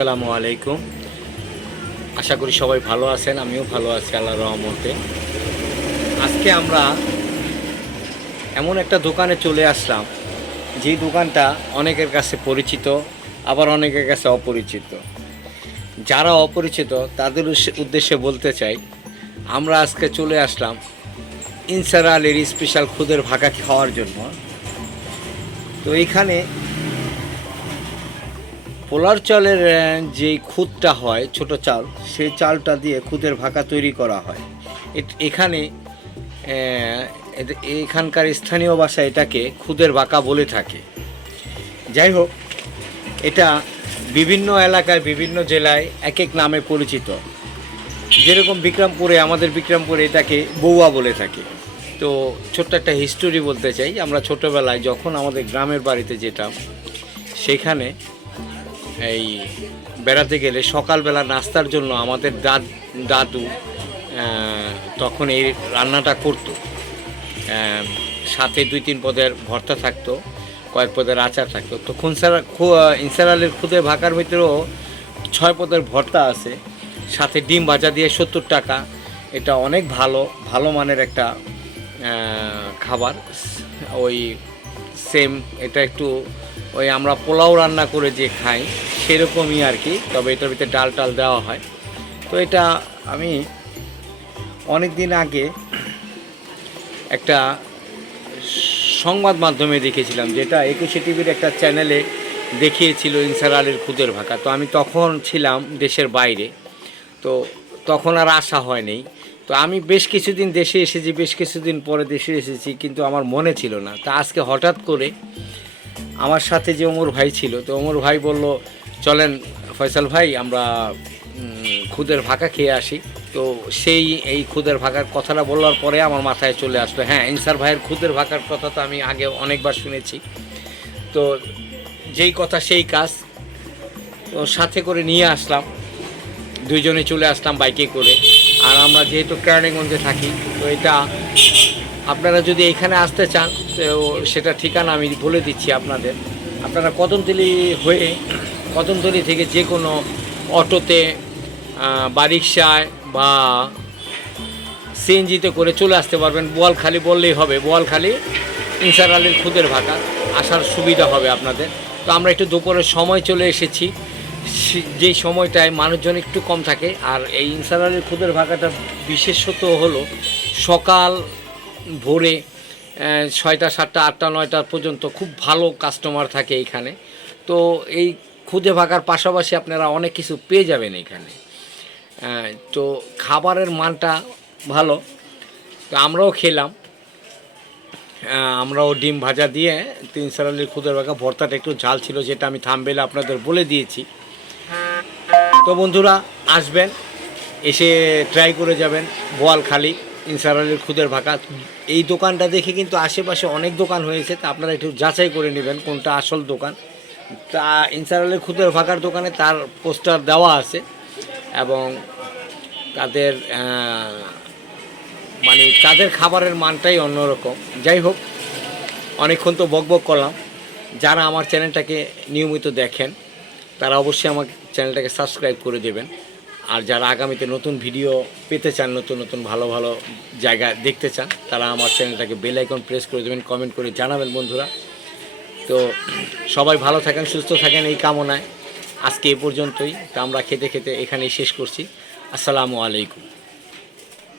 আসসালামু আলাইকুম। আশা করি সবাই ভালো আছেন, আমিও ভালো আছি আল্লাহ রহমতে। আজকে আমরা এমন একটা দোকানে চলে আসলাম যেই দোকানটা অনেকের কাছে পরিচিত, আবার অনেকের কাছে অপরিচিত। যারা অপরিচিত, তাদের উদ্দেশ্যে- বলতে চাই, আমরা আজকে চলে আসলাম ইনসার আলীর স্পেশাল খুদের ভাগা খাওয়ার জন্য। তো এখানে পোলার চালের যেই খুদটা হয়, ছোট চাল, সেই চালটা দিয়ে খুদের ভাকা তৈরি করা হয়। এখানে এখানকার স্থানীয় ভাষা এটাকে খুদের ভাকা বলে থাকে। যাই হোক, এটা বিভিন্ন এলাকায়, বিভিন্ন জেলায় এক এক নামে পরিচিত। যেরকম বিক্রমপুরে, আমাদের বিক্রমপুরে এটাকে বৌয়া বলে থাকে। তো ছোট্ট একটা হিস্টোরি বলতে চাই। আমরা ছোটোবেলায় যখন আমাদের গ্রামের বাড়িতে যেতাম, সেখানে এই বেড়াতে গেলে সকালবেলা নাস্তার জন্য আমাদের দাদ, দাদু তখন এই রান্নাটা করতো। সাথে দুই তিন পদের ভর্তা থাকতো, কয়েক পদের আচার থাকতো। তো খুনসারা ইনসারালের খুদে ভাকার ভিতরেও ছয় পদের ভর্তা আছে, সাথে ডিম ভাজা দিয়ে সত্তর টাকা। এটা অনেক ভালো ভালো মানের একটা খাবার। ওই সেম এটা একটু ওই আমরা পোলাও রান্না করে যে খাই, সেরকমই আর কি, তবে এটার ভিতরে ডাল টাল দেওয়া হয়। তো এটা আমি অনেক দিন আগে একটা সংবাদ মাধ্যমে দেখেছিলাম, যেটা একুশে টিভির একটা চ্যানেলে দেখিয়েছিল ইনসার আলীর খুদের ভাকা। তো আমি তখন ছিলাম দেশের বাইরে, তো তখন আর আসা হয়নি। তো আমি বেশ কিছুদিন দেশে এসেছি, বেশ কিছুদিন পরে দেশে এসেছি, কিন্তু আমার মনে ছিল না। তা আজকে হঠাৎ করে আমার সাথে যে ওমর ভাই ছিল, তো ওমর ভাই বলল, চলেন ফয়সাল ভাই, আমরা খুদের ভাকা খেয়ে আসি। তো সেই, এই খুদের ভাকার কথাটা বলার পরে আমার মাথায় চলে আসলো হ্যাঁ ইনসার ভাইয়ের খুদের ভাকার কথা তো আমি আগে অনেকবার শুনেছি। তো যেই কথা সেই কাজ, তো সাথে করে নিয়ে আসলাম, দুইজনে চলে আসলাম বাইকে করে। আর আমরা যেহেতু কেরানীগঞ্জে থাকি, তো এটা আপনারা যদি এখানে আসতে চান, তো সেটা ঠিকানা আমি বলে দিচ্ছি আপনাদের। আপনারা কদমতলি হয়ে, কদমতলি থেকে যে কোনো অটোতে বা রিক্সায় বা সিএনজিতে করে চলে আসতে পারবেন। বোয়ালখালি বললেই হবে, বোয়ালখালি, ইনসার আলীর খুদের ভাটা। আসার সুবিধা হবে আপনাদের। তো আমরা একটু দুপুরের সময় চলে এসেছি। যেই সময়টায় মানুষজন একটু কম থাকে, আর এই ইনসার আলীর খুদের ভাগাটা বিশেষত হলো সকাল ভোরে ছয়টা, সাতটা, আটটা, নয়টা পর্যন্ত খুব ভালো কাস্টমার থাকে এইখানে। তো এই খুদে ভাগার পাশাপাশি আপনারা অনেক কিছু পেয়ে যাবেন এখানে তো খাবারের মানটা ভালো। তো আমরাও খেলাম। আমরাও ডিম ভাজা দিয়ে তিন সারালির খুদের ভাগা ভর্তাটা একটু ঝাল ছিল যেটা আমি থামবেলে আপনাদের বলে দিয়েছি। তো বন্ধুরা, আসবেন, এসে ট্রাই করে যাবেন বোয়ালখালি। ইনসারালের খুদের ভাকা। এই দোকানটা দেখে কিন্তু আশেপাশে অনেক দোকান হয়েছে, তা আপনারা একটু যাচাই করে নেবেন কোনটা আসল দোকান। তা ইনসারালের খুদের ভাকার দোকানে তার পোস্টার দেওয়া আছে এবং তাদের মানে তাদের খাবারের মানটাই অন্যরকম। যাই হোক, অনেকক্ষণ তো বক বক করলাম। যারা আমার চ্যানেলটাকে নিয়মিত দেখেন, তারা অবশ্যই আমার চ্যানেলটাকে সাবস্ক্রাইব করে দেবেন। আর যারা আগামীতে নতুন ভিডিও পেতে চান, নতুন নতুন ভালো ভালো জায়গা দেখতে চান, তারা আমার চ্যানেলটাকে বেল আইকন প্রেস করে দেবেন, কমেন্ট করে জানাবেন বন্ধুরা। তো সবাই ভালো থাকেন, সুস্থ থাকেন এই কামনায়। আজকে এ পর্যন্তই। তা আমরা খেতে খেতে এখানেই শেষ করছি। আসসালামু আলাইকুম।